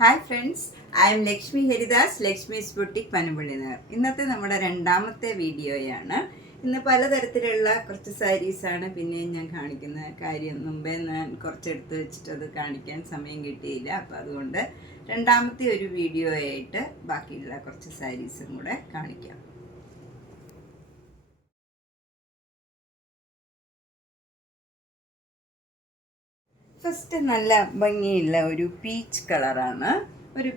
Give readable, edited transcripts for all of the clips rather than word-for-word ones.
Hi friends, I am Lakshmi Haridas, Lakshmi's boutique Panampilly Nagar. ഇന്നത്തെ നമ്മുടെ രണ്ടാമത്തെ വീഡിയോയാണ്. ഇന്ന് പലതരത്തിലുള്ള കുറച്ച് സാരീസാണ് പിന്നെ ഞാൻ കാണിക്കുന്ന കാര്യം. മുമ്പേ ഞാൻ കുറച്ചെടുത്ത് വെച്ചിട്ട് അത് കാണിക്കാൻ സമയം കിട്ടിയില്ല. അപ്പോൾ അതുകൊണ്ട് രണ്ടാമത്തെ ഒരു വീഡിയോ ആയിട്ട് ബാക്കിയുള്ള കുറച്ച് സാരീസും കൂടെ കാണിക്കാം. ഫസ്റ്റ് നല്ല ഭംഗിയുള്ള ഒരു പീച്ച് കളറാണ്. ഒരു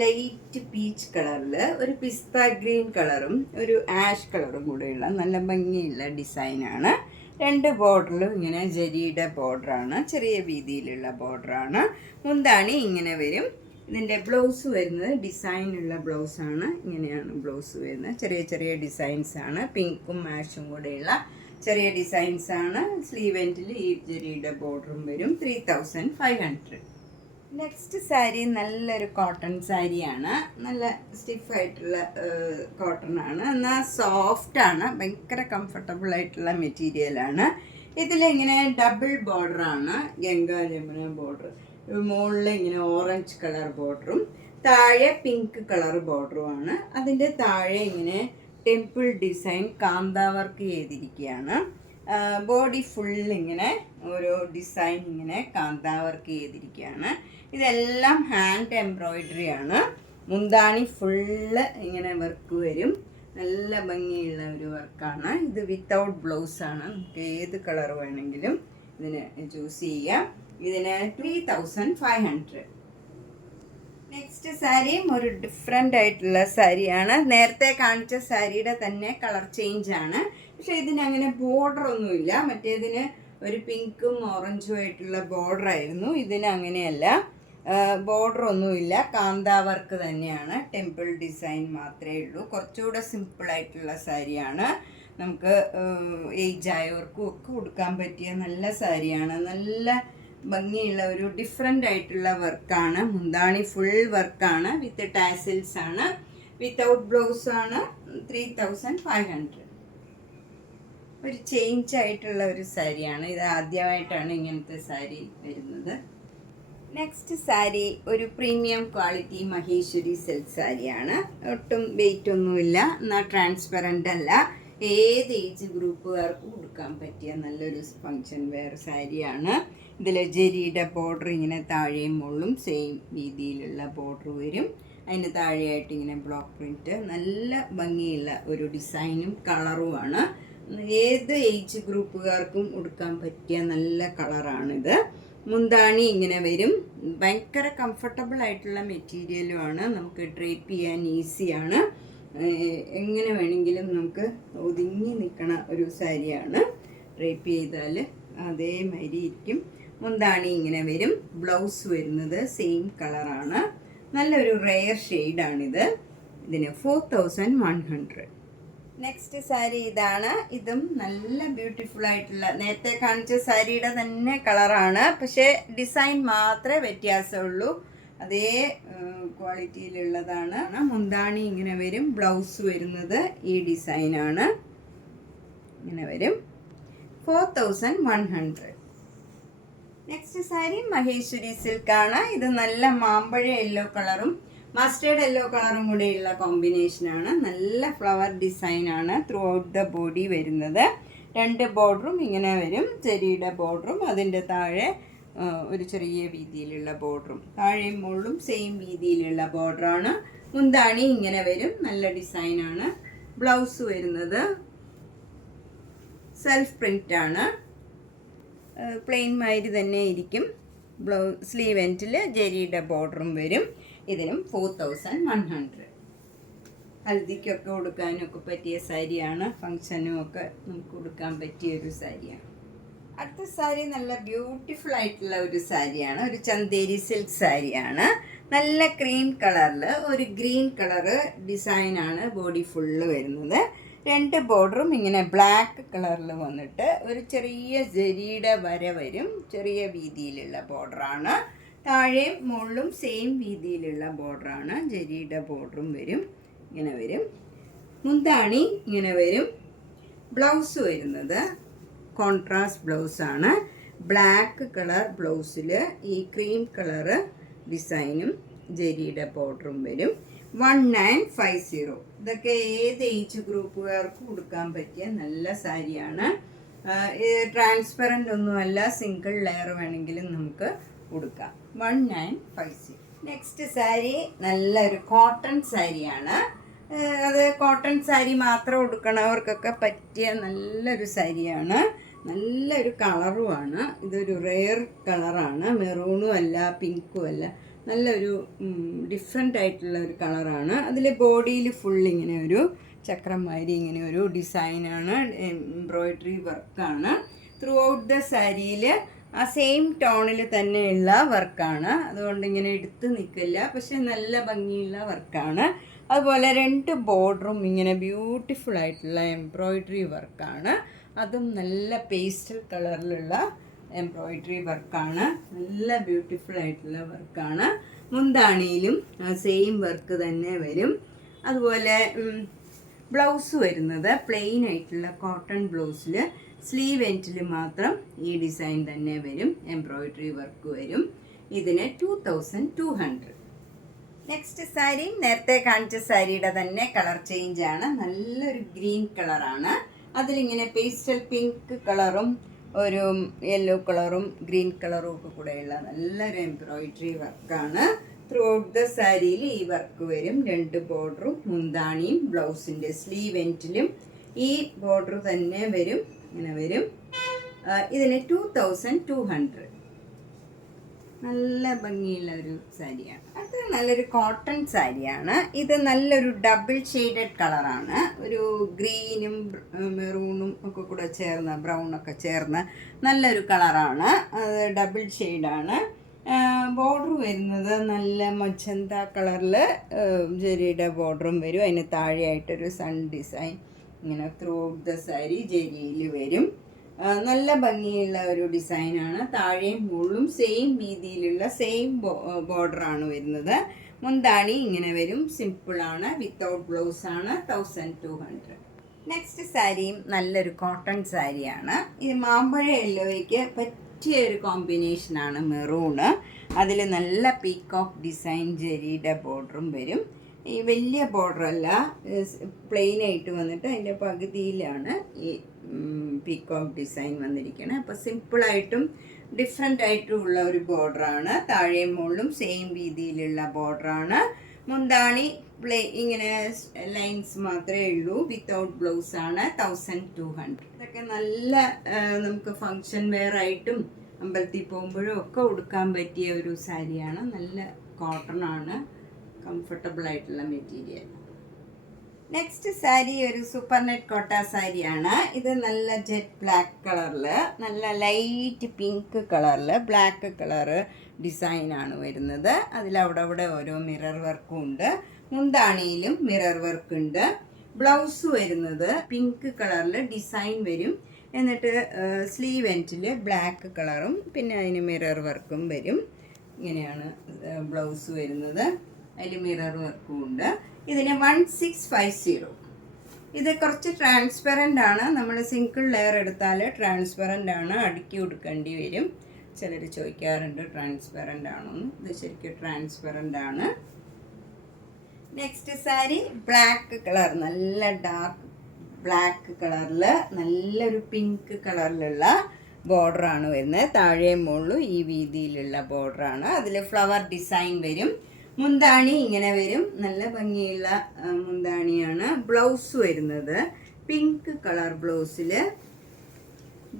ലൈറ്റ് പീച്ച് കളറിൽ ഒരു പിസ്ത ഗ്രീൻ കളറും ഒരു ആഷ് കളറും കൂടെയുള്ള നല്ല ഭംഗിയുള്ള ഡിസൈനാണ്. രണ്ട് ബോർഡറിലും ഇങ്ങനെ ജരിയുടെ ബോർഡറാണ്, ചെറിയ വീതിയിലുള്ള ബോർഡറാണ്. മുന്താണി ഇങ്ങനെ വരും. ഇതിൻ്റെ ബ്ലൗസ് വരുന്നത് ഡിസൈനുള്ള ബ്ലൗസാണ്. ഇങ്ങനെയാണ് ബ്ലൗസ് വരുന്നത്. ചെറിയ ചെറിയ ഡിസൈൻസാണ്, പിങ്കും ആഷും കൂടെയുള്ള ചെറിയ ഡിസൈൻസാണ്. സ്ലീവ് എൻഡിൽ ഈ ജരിയുടെ ബോർഡറും വരും. 3500. നെക്സ്റ്റ് സാരി നല്ലൊരു കോട്ടൺ സാരിയാണ്. നല്ല സ്റ്റിഫായിട്ടുള്ള കോട്ടൺ ആണ്. എന്നാൽ സോഫ്റ്റാണ്, ഭയങ്കര കംഫർട്ടബിൾ ആയിട്ടുള്ള മെറ്റീരിയലാണ്. ഇതിലിങ്ങനെ ഡബിൾ ബോർഡറാണ്, ഗംഗാ ജമുന ബോർഡർ. മുകളിൽ ഇങ്ങനെ ഓറഞ്ച് കളർ ബോർഡറും താഴെ പിങ്ക് കളർ ബോർഡറുമാണ്. അതിൻ്റെ താഴെ ഇങ്ങനെ ടെമ്പിൾ ഡിസൈൻ കാന്ത വർക്ക് ചെയ്തിരിക്കുകയാണ്. ബോഡി ഫുൾ ഇങ്ങനെ ഓരോ ഡിസൈൻ ഇങ്ങനെ കാന്ത വർക്ക് ചെയ്തിരിക്കുകയാണ്. ഇതെല്ലാം ഹാൻഡ് എംബ്രോയിഡറി ആണ്. മുന്താണി ഫുള്ള് ഇങ്ങനെ വർക്ക് വരും. നല്ല ഭംഗിയുള്ള ഒരു വർക്കാണ്. ഇത് വിത്തൗട്ട് ബ്ലൗസാണ്. നമുക്ക് ഏത് കളർ വേണമെങ്കിലും ഇതിന് ചൂസ് ചെയ്യാം. ഇതിന് 3500. നെക്സ്റ്റ് സാരിയും ഒരു ഡിഫറെൻ്റ് ആയിട്ടുള്ള സാരിയാണ്. നേരത്തെ കാണിച്ച സാരിയുടെ തന്നെ കളർ ചേഞ്ച് ആണ്. പക്ഷെ ഇതിനങ്ങനെ ബോർഡർ ഒന്നുമില്ല. മറ്റേതിന് ഒരു പിങ്കും ഓറഞ്ചും ആയിട്ടുള്ള ബോർഡറായിരുന്നു. ഇതിന് അങ്ങനെയല്ല, ബോർഡർ ഒന്നുമില്ല, കാന്ത വർക്ക് തന്നെയാണ്. ടെമ്പിൾ ഡിസൈൻ മാത്രമേ ഉള്ളൂ. കുറച്ചുകൂടെ സിമ്പിളായിട്ടുള്ള സാരിയാണ്. നമുക്ക് ഏജ് ആയവർക്കും ഒക്കെ കൊടുക്കാൻ പറ്റിയ നല്ല സാരിയാണ്. നല്ല ഭംഗിയുള്ള ഒരു ഡിഫറെൻ്റ് ആയിട്ടുള്ള വർക്കാണ്. മുന്താണി ഫുൾ വർക്കാണ്, വിത്ത് ടാസിൽസ് ആണ്, വിത്തൗട്ട് ബ്ലൗസ് ആണ്. 3500. ഒരു ചേഞ്ച് ആയിട്ടുള്ള ഒരു സാരിയാണ്. ഇത് ആദ്യമായിട്ടാണ് ഇങ്ങനത്തെ സാരി വരുന്നത്. നെക്സ്റ്റ് സാരി ഒരു പ്രീമിയം ക്വാളിറ്റി മഹേശ്വരി സിൽക്ക് സാരിയാണ്. ഒട്ടും വെയിറ്റ് ഒന്നുമില്ല, എന്നാൽ ട്രാൻസ്പെറൻ്റ് അല്ല. ഏത് ഏജ് ഗ്രൂപ്പുകാർക്കും കൊടുക്കാൻ പറ്റിയ നല്ലൊരു ഫങ്ഷൻ വെയർ സാരിയാണ്. ഇതിൽ ജരിയുടെ ബോർഡർ ഇങ്ങനെ താഴെയും മുകളിലും സെയിം രീതിയിലുള്ള ബോർഡർ വരും. അതിന് താഴെയായിട്ട് ഇങ്ങനെ ബ്ലോക്ക് പ്രിൻറ്റ്. നല്ല ഭംഗിയുള്ള ഒരു ഡിസൈനും കളറുമാണ്. ഏത് ഏജ് ഗ്രൂപ്പുകാർക്കും കൊടുക്കാൻ പറ്റിയ നല്ല കളറാണിത്. മുന്താണി ഇങ്ങനെ വരും. ഭയങ്കര കംഫർട്ടബിൾ ആയിട്ടുള്ള മെറ്റീരിയലുമാണ്. നമുക്ക് ഡ്രേപ്പ് ചെയ്യാൻ ഈസിയാണ്. എങ്ങനെ വേണമെങ്കിലും നമുക്ക് ഒതുങ്ങി നിൽക്കണ ഒരു സാരിയാണ്. ഡ്രേപ്പ് ചെയ്താൽ അതേമാതിരി ഇരിക്കും. മുന്താണി ഇങ്ങനെ വരും. ബ്ലൗസ് വരുന്നത് സെയിം കളറാണ്. നല്ലൊരു റെയർ ഷെയ്ഡാണിത്. ഇതിന് 4100. നെക്സ്റ്റ് സാരി ഇതാണ്. ഇതും നല്ല ബ്യൂട്ടിഫുൾ ആയിട്ടുള്ള, നേരത്തെ കാണിച്ച സാരിയുടെ തന്നെ കളറാണ്. പക്ഷേ ഡിസൈൻ മാത്രമേ വ്യത്യാസമുള്ളൂ. അതേ ക്വാളിറ്റിയിലുള്ളതാണ്. മുന്താണി ഇങ്ങനെ വരും. ബ്ലൗസ് വരുന്നത് ഈ ഡിസൈനാണ്. ഇങ്ങനെ വരും. 4100. നെക്സ്റ്റ് സാരി മഹേശ്വരി സിൽക്കാണ്. ഇത് നല്ല മാമ്പഴ യെല്ലോ കളറും മസ്റ്റേർഡ് യെല്ലോ കളറും കൂടെയുള്ള കോമ്പിനേഷനാണ്. നല്ല ഫ്ലവർ ഡിസൈനാണ് ത്രൂ ഔട്ട് ദ ബോഡി വരുന്നത്. രണ്ട് ബോർഡറും ഇങ്ങനെ വരും. ചെരിയുടെ ബോർഡറും അതിൻ്റെ താഴെ ഒരു ചെറിയ വീതിയിലുള്ള ബോർഡറും. താഴെയും മുകളിലും സെയിം വീതിയിലുള്ള ബോർഡറാണ്. മുന്താണി ഇങ്ങനെ വരും. നല്ല ഡിസൈനാണ്. ബ്ലൗസ് വരുന്നത് സെൽഫ് പ്രിൻ്റാണ്. പ്ലെയിൻ മാതിരി തന്നെ ഇരിക്കും. സ്ലീവ് എൻഡിൽ ജരിയുടെ ബോർഡറും വരും. ഇതിനും 4100. ഹൽദിക്കൊക്കെ കൊടുക്കാനൊക്കെ പറ്റിയ സാരിയാണ്. ഫങ്ഷനും ഒക്കെ നമുക്ക് കൊടുക്കാൻ പറ്റിയൊരു സാരിയാണ്. അടുത്ത സാരി നല്ല ബ്യൂട്ടിഫുൾ ആയിട്ടുള്ള ഒരു സാരിയാണ്. ഒരു ചന്തേരി സിൽക്ക് സാരിയാണ്. നല്ല ക്രീം കളറിൽ ഒരു ഗ്രീൻ കളറ് ഡിസൈനാണ് ബോഡി ഫുള്ള് വരുന്നത്. രണ്ട് ബോർഡറും ഇങ്ങനെ ബ്ലാക്ക് കളറിൽ വന്നിട്ട് ഒരു ചെറിയ ജരിയുടെ വര വരും. ചെറിയ വീതിയിലുള്ള ബോർഡറാണ്. താഴെയും മുകളിലും സെയിം വീതിയിലുള്ള ബോർഡറാണ്. ജരിയുടെ ബോർഡറും വരും. ഇങ്ങനെ വരും. മുന്താണി ഇങ്ങനെ വരും. ബ്ലൗസ് വരുന്നത് കോൺട്രാസ്റ്റ് ബ്ലൗസാണ്. ബ്ലാക്ക് കളർ ബ്ലൗസിൽ ഈ ക്രീം കളറ് ഡിസൈനും ജെരിയുടെ ബോർഡറും വരും. 1950. ഇതൊക്കെ ഏത് ഏജ് ഗ്രൂപ്പുകാർക്കും കൊടുക്കാൻ പറ്റിയ നല്ല സാരിയാണ്. ട്രാൻസ്പെറൻ്റ് ഒന്നുമല്ല, സിംഗിൾ ലെയർ വേണമെങ്കിലും നമുക്ക് കൊടുക്കാം. 1950. നെക്സ്റ്റ് സാരി നല്ലൊരു കോട്ടൺ സാരിയാണ്. അത് കോട്ടൺ സാരി മാത്രം ഉടുക്കണവർക്കൊക്കെ പറ്റിയ നല്ലൊരു സാരിയാണ്. നല്ലൊരു കളറുമാണ്. ഇതൊരു റെയർ കളറാണ്. മെറൂണും അല്ല, പിങ്കും അല്ല, നല്ലൊരു ഡിഫറെൻ്റ് ആയിട്ടുള്ള ഒരു കളറാണ്. അതിൽ ബോഡിയിൽ ഫുൾ ഇങ്ങനെ ഒരു ചക്രമാതിരി ഇങ്ങനെ ഒരു ഡിസൈനാണ്, എംബ്രോയ്ഡറി വർക്കാണ്. ത്രൂ ഔട്ട് ദ സാരിയിൽ ആ സെയിം ടോണിൽ തന്നെയുള്ള വർക്കാണ്. അതുകൊണ്ട് ഇങ്ങനെ എടുത്ത് നിൽക്കില്ല, പക്ഷെ നല്ല ഭംഗിയുള്ള വർക്കാണ്. അതുപോലെ 2 ബോർഡറും ഇങ്ങനെ ബ്യൂട്ടിഫുൾ ആയിട്ടുള്ള എംബ്രോയ്ഡറി വർക്കാണ്. അതും നല്ല പേസ്റ്റൽ കളറിലുള്ള എംബ്രോയ്ഡറി വർക്കാണ്. നല്ല ബ്യൂട്ടിഫുൾ ആയിട്ടുള്ള വർക്കാണ്. മുന്താണിയിലും സെയിം വർക്ക് തന്നെ വരും. അതുപോലെ ബ്ലൗസ് വരുന്നത് പ്ലെയിൻ ആയിട്ടുള്ള കോട്ടൺ ബ്ലൗസിൽ സ്ലീവ് എൻഡിൽ മാത്രം ഈ ഡിസൈൻ തന്നെ വരും. എംബ്രോയ്ഡറി വർക്ക് വരും. ഇതിന് 2200. നെക്സ്റ്റ് സാരി നേരത്തെ കാണിച്ച സാരിയുടെ തന്നെ കളർ ചേഞ്ച് ആണ്. നല്ലൊരു ഗ്രീൻ കളറാണ്. അതിലിങ്ങനെ പേസ്റ്റൽ പിങ്ക് കളറും ഒരു യെല്ലോ കളറും ഗ്രീൻ കളറും ഒക്കെ കൂടെയുള്ള നല്ലൊരു എംബ്രോയ്ഡറി വർക്കാണ്. ത്രൂ ഔട്ട് ദ സാരിയിൽ ഈ വർക്ക് വരും. 2 ബോർഡറും മുന്താണിയും ബ്ലൗസിൻ്റെ സ്ലീവ് എൻഡിലും ഈ ബോർഡർ തന്നെ വരും. ഇങ്ങനെ വരും. ഇതിന് 2200. നല്ല ഭംഗിയുള്ള ഒരു സാരിയാണ്. അത് നല്ലൊരു കോട്ടൺ സാരിയാണ്. ഇത് നല്ലൊരു ഡബിൾ ഷെയ്ഡഡ് കളറാണ്. ഒരു ഗ്രീനും മെറൂണും ഒക്കെ കൂടെ ചേർന്ന, ബ്രൗണൊക്കെ ചേർന്ന നല്ലൊരു കളറാണ്. അത് ഡബിൾ ഷെയ്ഡാണ്. ബോർഡർ വരുന്നത് നല്ല മജന്ത കളറിൽ ജെരിയുടെ ബോർഡറും വരും. അതിന് താഴെയായിട്ടൊരു സൺ ഡിസൈൻ ഇങ്ങനെ ത്രൂ ഔട്ട് ദ സാരി ജെരിയിൽ വരും. നല്ല ഭംഗിയുള്ള ഒരു ഡിസൈനാണ്. താഴെയും മുകളിലും സെയിം രീതിയിലുള്ള സെയിം ബോർഡറാണ് വരുന്നത്. മുന്താണി ഇങ്ങനെ വരും. സിമ്പിളാണ്, വിത്തൗട്ട് ബ്ലൗസാണ്. 1200. നെക്സ്റ്റ് സാരിയും നല്ലൊരു കോട്ടൺ സാരിയാണ്. ഇത് മാമ്പഴ യെല്ലോയ്ക്ക് പറ്റിയ ഒരു കോമ്പിനേഷനാണ് മെറൂണ്. അതിൽ നല്ല പീക്കോക്ക് ഡിസൈൻ ജെരിയുടെ ബോർഡറും വരും. ഈ വലിയ ബോർഡറല്ല, പ്ലെയിൻ ആയിട്ട് വന്നിട്ട് അതിൻ്റെ പകുതിയിലാണ് ഈ പീക്കോക്ക് ഡിസൈൻ വന്നിരിക്കുന്നത്. അപ്പോൾ സിമ്പിളായിട്ടും ഡിഫറെൻ്റ് ആയിട്ടും ഉള്ള ഒരു ബോർഡറാണ്. താഴെയും മുകളിലും സെയിം രീതിയിലുള്ള ബോർഡറാണ്. മുന്താണി ഇങ്ങനെ ലൈൻസ് മാത്രമേ ഉള്ളൂ. വിത്തൗട്ട് ബ്ലൗസാണ്. 1200. ഇതൊക്കെ നല്ല നമുക്ക് ഫങ്ഷൻ വെയർ ആയിട്ടും അമ്പലത്തിൽ പോകുമ്പോഴും ഒക്കെ ഉടുക്കാൻ പറ്റിയ ഒരു സാരിയാണ്. നല്ല കോട്ടൺ ആണ്. കംഫർട്ടബിൾ ആയിട്ടുള്ള മെറ്റീരിയൽ. നെക്സ്റ്റ് സാരി ഒരു സൂപ്പർ നെറ്റ് കോട്ട സാരിയാണ്. ഇത് നല്ല ജെറ്റ് ബ്ലാക്ക് കളറിൽ, നല്ല ലൈറ്റ് പിങ്ക് കളറിൽ ബ്ലാക്ക് കളറ് ഡിസൈനാണ് വരുന്നത്. അതിലവിടെ അവിടെ ഓരോ മിറർ വർക്കും ഉണ്ട്. മുന്താണിയിലും മിറർ വർക്ക് ഉണ്ട്. ബ്ലൗസ് വരുന്നത് പിങ്ക് കളറിൽ ഡിസൈൻ വരും. എന്നിട്ട് സ്ലീവ് എൻഡിൽ ബ്ലാക്ക് കളറും പിന്നെ അതിന് മിറർ വർക്കും വരും. ഇങ്ങനെയാണ് ബ്ലൗസ് വരുന്നത്. അതിൽ മിറർ വർക്കും ഉണ്ട്. ഇതിന് 1650. ഇത് കുറച്ച് ട്രാൻസ്പെറൻ്റ് ആണ്. നമ്മൾ സിംഗിൾ ലെയർ എടുത്താൽ ട്രാൻസ്പെറൻ്റ് ആണ്, അടുക്കി കൊടുക്കേണ്ടി വരും. ചിലർ ചോദിക്കാറുണ്ട് ട്രാൻസ്പെറൻ്റ് ആണോന്ന്. ഇത് ശരിക്കും ട്രാൻസ്പെറൻ്റ് ആണ്. നെക്സ്റ്റ് സാരി ബ്ലാക്ക് കളർ, നല്ല ഡാർക്ക് ബ്ലാക്ക് കളറിൽ നല്ലൊരു പിങ്ക് കളറിലുള്ള ബോർഡറാണ് വരുന്നത്. താഴെയും മുകളിലും ഈ വീതിയിലുള്ള ബോർഡറാണ്. അതിൽ ഫ്ലവർ ഡിസൈൻ വരും. മുന്താണി ഇങ്ങനെ വരും. നല്ല ഭംഗിയുള്ള മുന്താണിയാണ്. ബ്ലൗസ് വരുന്നത് പിങ്ക് കളർ ബ്ലൗസിൽ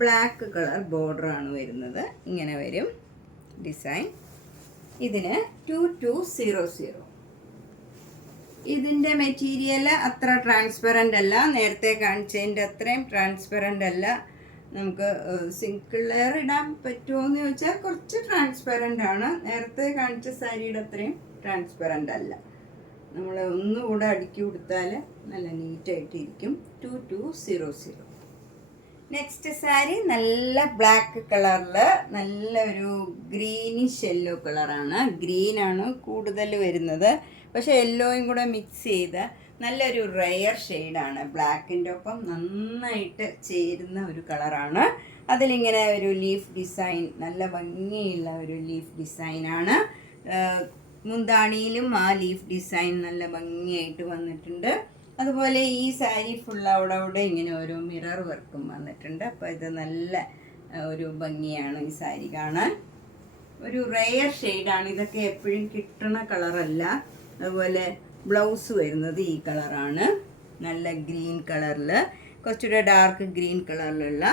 ബ്ലാക്ക് കളർ ബോർഡറാണ് വരുന്നത്. ഇങ്ങനെ വരും ഡിസൈൻ. ഇതിന് 2200. ഇതിൻ്റെ മെറ്റീരിയൽ അത്ര ട്രാൻസ്പെറൻ്റ് അല്ല. നേരത്തെ കാണിച്ചതിൻ്റെ അത്രയും ട്രാൻസ്പെറൻ്റ് അല്ല. നമുക്ക് സിംഗിൾ ലെയർ ഇടാൻ പറ്റുമോ എന്ന് ചോദിച്ചാൽ കുറച്ച് ട്രാൻസ്പെറൻ്റ് ആണ്. നേരത്തെ കാണിച്ച സാരിയുടെ അത്രയും ട്രാൻസ്പെറൻ്റ് അല്ല. നമ്മൾ ഒന്നുകൂടെ അടുക്കി കൊടുത്താൽ നല്ല നീറ്റായിട്ടിരിക്കും. 2200. നെക്സ്റ്റ് സാരി നല്ല ബ്ലാക്ക് കളറിൽ നല്ലൊരു ഗ്രീനിഷ് യെല്ലോ കളറാണ്. ഗ്രീനാണ് കൂടുതൽ വരുന്നത്, പക്ഷേ യെല്ലോയും കൂടെ മിക്സ് ചെയ്ത് നല്ലൊരു റെയർ ഷെയ്ഡാണ്. ബ്ലാക്കിൻ്റെ ഒപ്പം നന്നായിട്ട് ചേരുന്ന ഒരു കളറാണ്. അതിലിങ്ങനെ ഒരു ലീഫ് ഡിസൈൻ, നല്ല ഭംഗിയുള്ള ഒരു ലീഫ് ഡിസൈനാണ്. മുന്താണിയിലും ആ ലീഫ് ഡിസൈൻ നല്ല ഭംഗിയായിട്ട് വന്നിട്ടുണ്ട്. അതുപോലെ ഈ സാരി ഫുൾ അവിടെ ഇങ്ങനെ ഓരോ മിറർ വർക്കും വന്നിട്ടുണ്ട്. അപ്പോൾ ഇത് നല്ല ഒരു ഭംഗിയാണ് ഈ സാരി കാണാൻ. ഒരു റെയർ ഷെയ്ഡാണ്, ഇതൊക്കെ എപ്പോഴും കിട്ടണ കളറല്ല. അതുപോലെ ബ്ലൗസ് വരുന്നത് ഈ കളറാണ്, നല്ല ഗ്രീൻ കളറിൽ, കുറച്ചുകൂടെ ഡാർക്ക് ഗ്രീൻ കളറിലുള്ള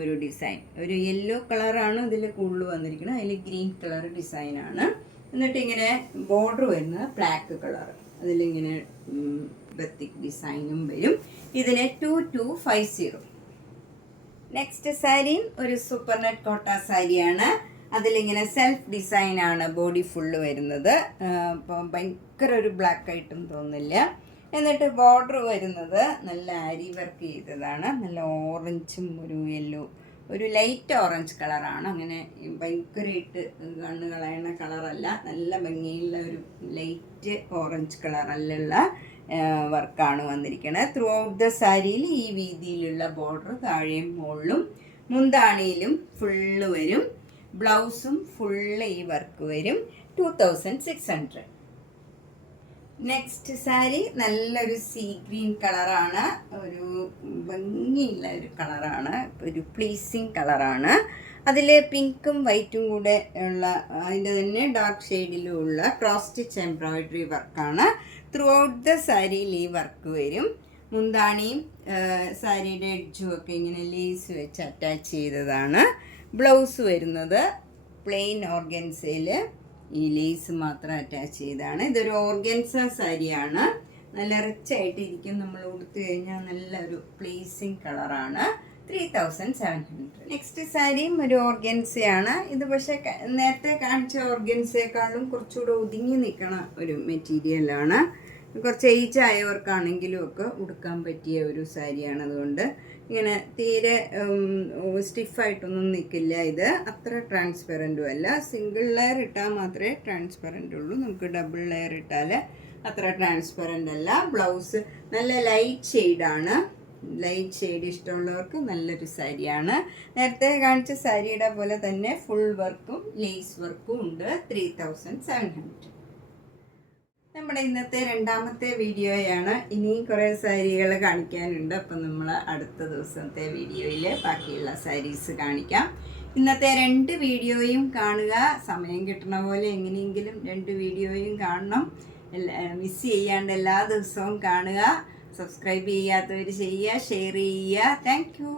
ഒരു ഡിസൈൻ. ഒരു യെല്ലോ കളറാണ് ഇതിൽ കൂടുതൽ വന്നിരിക്കുന്നത്, അതിൽ ഗ്രീൻ കളർ ഡിസൈനാണ്. എന്നിട്ട് ഇങ്ങനെ ബോർഡർ വരുന്നത് ബ്ലാക്ക് കളർ, അതിലിങ്ങനെ ബത്തിക് ഡിസൈനും വരും. ഇതിന് 2250. നെക്സ്റ്റ് സാരിയും ഒരു സൂപ്പർ നെറ്റ് കോട്ട സാരിയാണ്. അതിലിങ്ങനെ സെൽഫ് ഡിസൈനാണ് ബോഡി ഫുള്ള് വരുന്നത്. അപ്പം ഭയങ്കര ഒരു ബ്ലാക്ക് ആയിട്ടും തോന്നില്ല. എന്നിട്ട് ബോർഡർ വരുന്നത് നല്ല ആരി വർക്ക് ചെയ്തതാണ്, നല്ല ഓറഞ്ചും ഒരു യെല്ലോ, ഒരു ലൈറ്റ് ഓറഞ്ച് കളറാണ്. അങ്ങനെ ഭയങ്കരമായിട്ട് കണ്ണ് കളയണ കളറല്ല, നല്ല ഭംഗിയുള്ള ഒരു ലൈറ്റ് ഓറഞ്ച് കളറിലുള്ള വർക്കാണ് വന്നിരിക്കുന്നത്. ത്രൂ ഔട്ട് ദ സാരിയിൽ ഈ വീതിയിലുള്ള ബോർഡർ താഴെയും മുകളിലും മുന്താണിയിലും ഫുള്ള് വരും. ബ്ലൗസും ഫുള്ള് ഈ വർക്ക് വരും. 2600. നെക്സ്റ്റ് സാരി നല്ലൊരു സീ ഗ്രീൻ കളറാണ്, ഒരു ഭംഗിയുള്ള ഒരു കളറാണ്, ഒരു പ്ലീസിങ് കളറാണ്. അതിൽ പിങ്കും വൈറ്റും കൂടെ ഉള്ള, അതിൻ്റെ തന്നെ ഡാർക്ക് ഷെയ്ഡിലുള്ള ക്രോസ് സ്റ്റിച്ച് എംബ്രോയിഡറി വർക്കാണ്. ത്രൂ ഔട്ട് ദ സാരിയിൽ ഈ വർക്ക് വരും. മുന്താണിയും സാരിയുടെ എഡ്ജും ഒക്കെ ഇങ്ങനെ ലേസ് വെച്ച് അറ്റാച്ച് ചെയ്തതാണ്. ബ്ലൗസ് വരുന്നത് പ്ലെയിൻ ഓർഗൻസയിൽ ഈ ലേസ് മാത്രം അറ്റാച്ച് ചെയ്താണ്. ഇതൊരു ഓർഗൻസ സാരിയാണ്, നല്ല റിച്ചായിട്ടിരിക്കും. നമ്മൾ ഉടുത്തു കഴിഞ്ഞാൽ നല്ലൊരു പ്ലീസിങ് കളറാണ്. 3700. നെക്സ്റ്റ് സാരിയും ഒരു ഓർഗൻസയാണ്. ഇത് പക്ഷേ നേരത്തെ കാണിച്ച ഓർഗൻസയെക്കാളും കുറച്ചുകൂടെ ഒതുങ്ങി നിൽക്കണ ഒരു മെറ്റീരിയലാണ്. കുറച്ച് ഏജ് ആയവർക്കാണെങ്കിലും ഒക്കെ ഉടുക്കാൻ പറ്റിയ ഒരു സാരിയാണ്. അതുകൊണ്ട് ഇങ്ങനെ തീരെ സ്റ്റിഫായിട്ടൊന്നും നിൽക്കില്ല. ഇത് അത്ര ട്രാൻസ്പെറൻറ്റും അല്ല. സിംഗിൾ ലെയർ ഇട്ടാൽ മാത്രമേ ട്രാൻസ്പെറൻ്റ് ഉള്ളൂ, നമുക്ക് ഡബിൾ ലെയർ ഇട്ടാൽ അത്ര ട്രാൻസ്പെറൻ്റ് അല്ല. ബ്ലൗസ് നല്ല ലൈറ്റ് ഷെയ്ഡാണ്, ലൈറ്റ് ഷെയ്ഡ് ഇഷ്ടമുള്ളവർക്ക് നല്ലൊരു സാരിയാണ്. നേരത്തെ കാണിച്ച സാരിയുടെ പോലെ തന്നെ ഫുൾ വർക്കും ലേസ് വർക്കും ഉണ്ട്. 3700. നമ്മുടെ ഇന്നത്തെ രണ്ടാമത്തെ വീഡിയോയാണ്. ഇനിയും കുറേ സാരികൾ കാണിക്കാനുണ്ട്. അപ്പം നമ്മൾ അടുത്ത ദിവസത്തെ വീഡിയോയിൽ ബാക്കിയുള്ള സാരീസ് കാണിക്കാം. ഇന്നത്തെ 2 വീഡിയോയും കാണുക. സമയം കിട്ടണ പോലെ എങ്ങനെയെങ്കിലും 2 വീഡിയോയും കാണണം. മിസ് ചെയ്യാണ്ട് എല്ലാ ദിവസവും കാണുക. സബ്സ്ക്രൈബ് ചെയ്യാത്തവർ ചെയ്യുക, ഷെയർ ചെയ്യുക. Thank you.